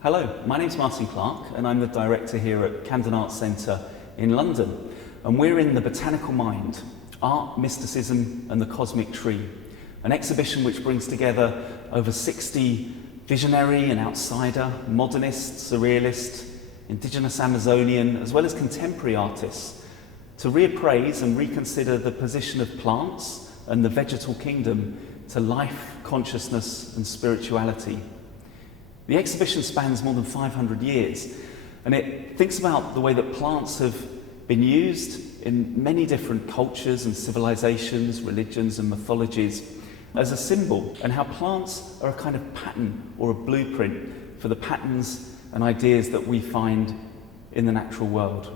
Hello, my name's Martin Clark and I'm the director here at Camden Arts Centre in London, and we're in the Botanical Mind, Art, Mysticism and the Cosmic Tree, an exhibition which brings together over 60 visionary and outsider, modernist, surrealist, indigenous Amazonian as well as contemporary artists to reappraise and reconsider the position of plants and the vegetal kingdom to life, consciousness and spirituality. The exhibition spans more than 500 years and it thinks about the way that plants have been used in many different cultures and civilizations, religions and mythologies as a symbol, and how plants are a kind of pattern or a blueprint for the patterns and ideas that we find in the natural world.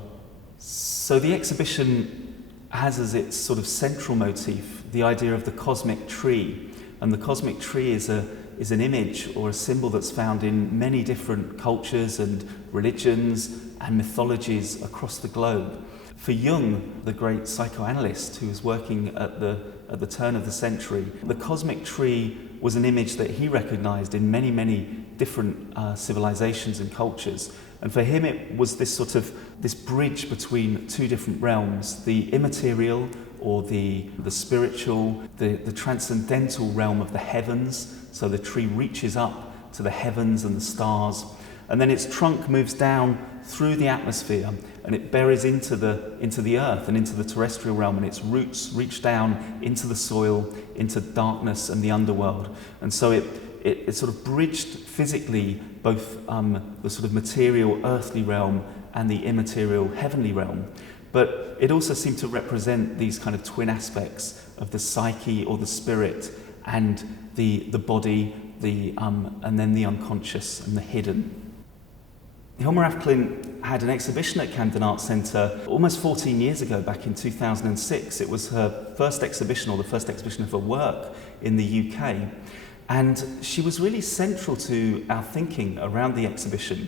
So the exhibition has as its sort of central motif the idea of the cosmic tree, and the cosmic tree is an image or a symbol that's found in many different cultures and religions and mythologies across the globe. For Jung, the great psychoanalyst who was working at the turn of the century, the cosmic tree was an image that he recognized in many, many different civilizations and cultures. And for him it was this bridge between two different realms, the immaterial or the spiritual, the transcendental realm of the heavens. So the tree reaches up to the heavens and the stars, and then its trunk moves down through the atmosphere and it buries into the earth and into the terrestrial realm, and its roots reach down into the soil, into darkness and the underworld. And so it sort of bridged physically both the sort of material earthly realm and the immaterial heavenly realm. But it also seemed to represent these kind of twin aspects of the psyche or the spirit and the body, and then the unconscious and the hidden. Hilma af Klint had an exhibition at Camden Arts Centre almost 14 years ago, back in 2006. It was her first exhibition, or the first exhibition of her work in the UK. And she was really central to our thinking around the exhibition.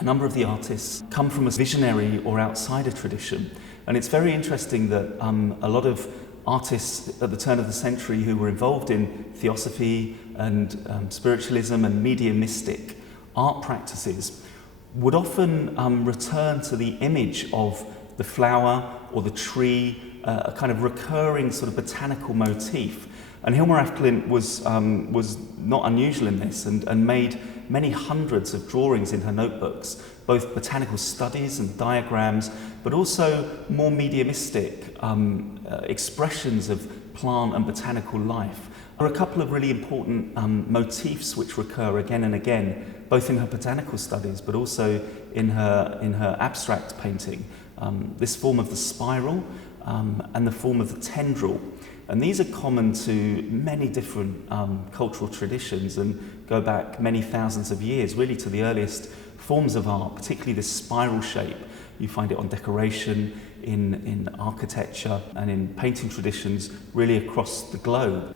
A number of the artists come from a visionary or outsider tradition. And it's very interesting that a lot of artists at the turn of the century who were involved in theosophy and spiritualism and mediumistic art practices would often return to the image of the flower or the tree, a kind of recurring sort of botanical motif. And Hilma af Klint was not unusual in this and made many hundreds of drawings in her notebooks, both botanical studies and diagrams, but also more mediumistic expressions of plant and botanical life. There are a couple of really important motifs which recur again and again, both in her botanical studies but also in her abstract painting. This form of the spiral and the form of the tendril. And these are common to many different cultural traditions and go back many thousands of years, really to the earliest forms of art, particularly this spiral shape. You find it on decoration, in architecture and in painting traditions really across the globe.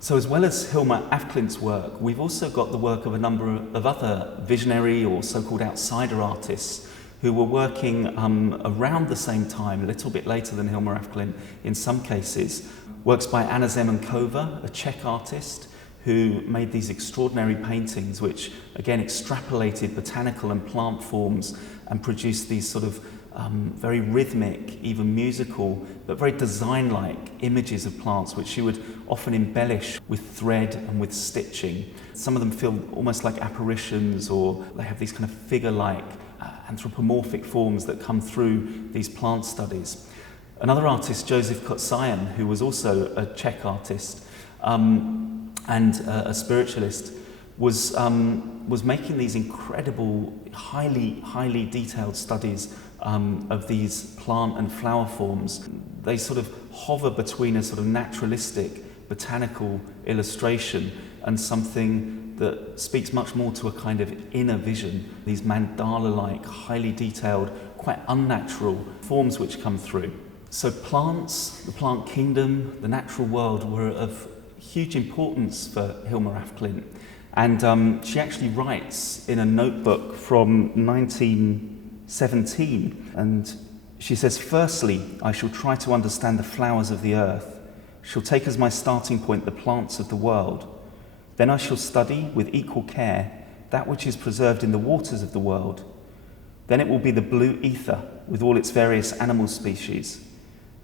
So as well as Hilma af Klint's work, we've also got the work of a number of other visionary or so-called outsider artists who were working around the same time, a little bit later than Hilma af Klint in some cases. Works by Anna Zemenkova, a Czech artist, who made these extraordinary paintings which again extrapolated botanical and plant forms and produced these sort of very rhythmic, even musical, but very design-like images of plants which she would often embellish with thread and with stitching. Some of them feel almost like apparitions, or they have these kind of figure-like anthropomorphic forms that come through these plant studies. Another artist, Joseph Kotsayan, who was also a Czech artist and a spiritualist, was making these incredible, highly detailed studies of these plant and flower forms. They sort of hover between a sort of naturalistic, botanical illustration and something that speaks much more to a kind of inner vision. These mandala-like, highly detailed, quite unnatural forms which come through. So plants, the plant kingdom, the natural world were of huge importance for Hilma af Klint. And she actually writes in a notebook from 1917, and she says, "Firstly, I shall try to understand the flowers of the earth, shall take as my starting point the plants of the world. Then I shall study with equal care that which is preserved in the waters of the world. Then it will be the blue ether with all its various animal species.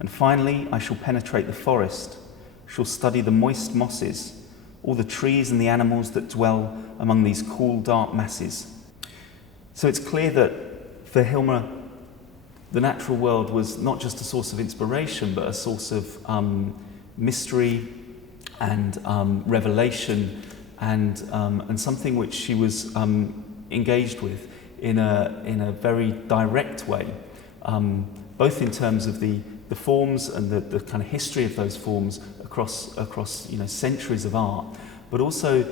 And finally, I shall penetrate the forest, shall study the moist mosses, all the trees and the animals that dwell among these cool, dark masses. So it's clear that for Hilma, the natural world was not just a source of inspiration, but a source of mystery and revelation, and something which she was engaged with in a very direct way, both in terms of the forms and the kind of history of those forms across centuries of art, but also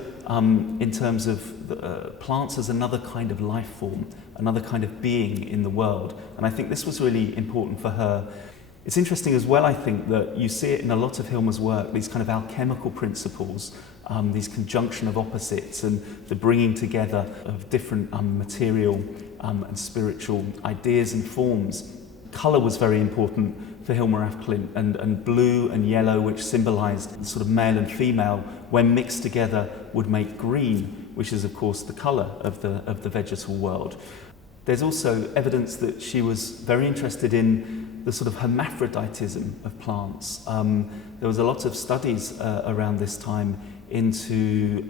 in terms of plants as another kind of life form, another kind of being in the world. And I think this was really important for her. It's interesting as well, I think, that you see it in a lot of Hilma's work, these kind of alchemical principles, these conjunction of opposites and the bringing together of different material and spiritual ideas and forms. Colour was very important for Hilma af Klint, and blue and yellow, which symbolised sort of male and female, when mixed together would make green, which is of course the colour of the vegetal world. There's also evidence that she was very interested in the sort of hermaphroditism of plants. There was a lot of studies around this time into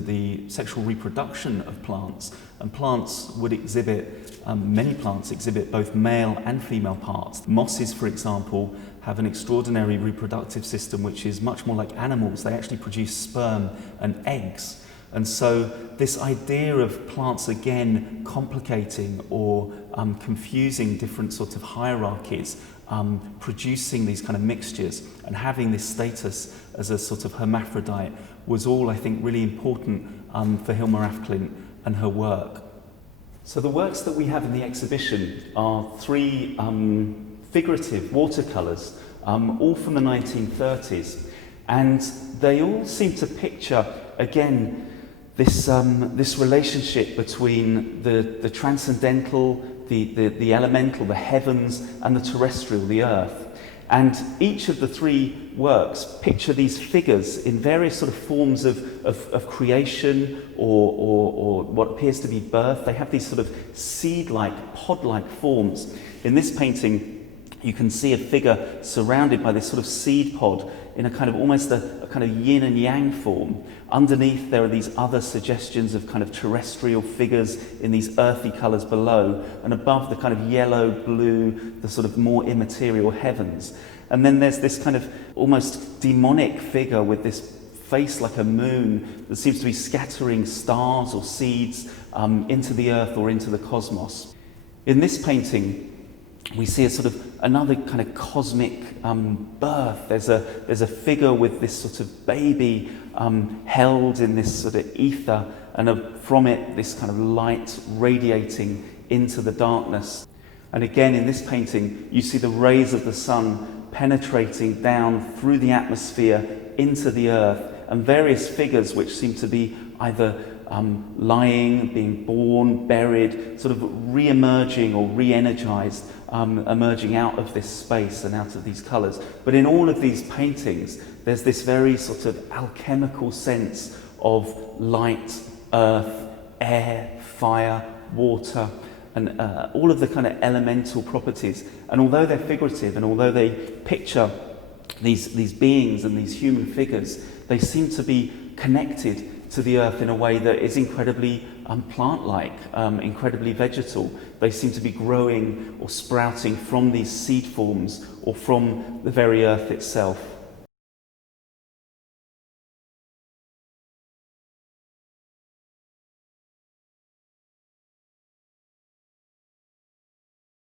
the sexual reproduction of plants, and plants would exhibit, many plants exhibit both male and female parts. Mosses, for example, have an extraordinary reproductive system which is much more like animals. They actually produce sperm and eggs. And so this idea of plants again complicating or confusing different sorts of hierarchies, producing these kind of mixtures and having this status as a sort of hermaphrodite was all, I think, really important for Hilma af Klint and her work. So the works that we have in the exhibition are three figurative watercolors, all from the 1930s, and they all seem to picture, again, this relationship between the transcendental, the elemental, the heavens, and the terrestrial, the earth. And each of the three works picture these figures in various sort of forms of creation or what appears to be birth. They have these sort of seed-like, pod-like forms. In this painting, you can see a figure surrounded by this sort of seed pod in a kind of almost a kind of yin and yang form. Underneath there are these other suggestions of kind of terrestrial figures in these earthy colours below, and above the kind of yellow, blue, the sort of more immaterial heavens. And then there's this kind of almost demonic figure with this face like a moon that seems to be scattering stars or seeds into the earth or into the cosmos. In this painting, we see a sort of another kind of cosmic birth. There's a figure with this sort of baby held in this sort of ether, and from it this kind of light radiating into the darkness. And again, in this painting, you see the rays of the sun penetrating down through the atmosphere into the earth, and various figures which seem to be either lying, being born, buried, sort of re-emerging or re-energized, emerging out of this space and out of these colours. But in all of these paintings, there's this very sort of alchemical sense of light, earth, air, fire, water, and all of the kind of elemental properties. And although they're figurative, and although they picture these beings and these human figures, they seem to be connected to the earth in a way that is incredibly plant-like, incredibly vegetal. They seem to be growing or sprouting from these seed forms or from the very earth itself.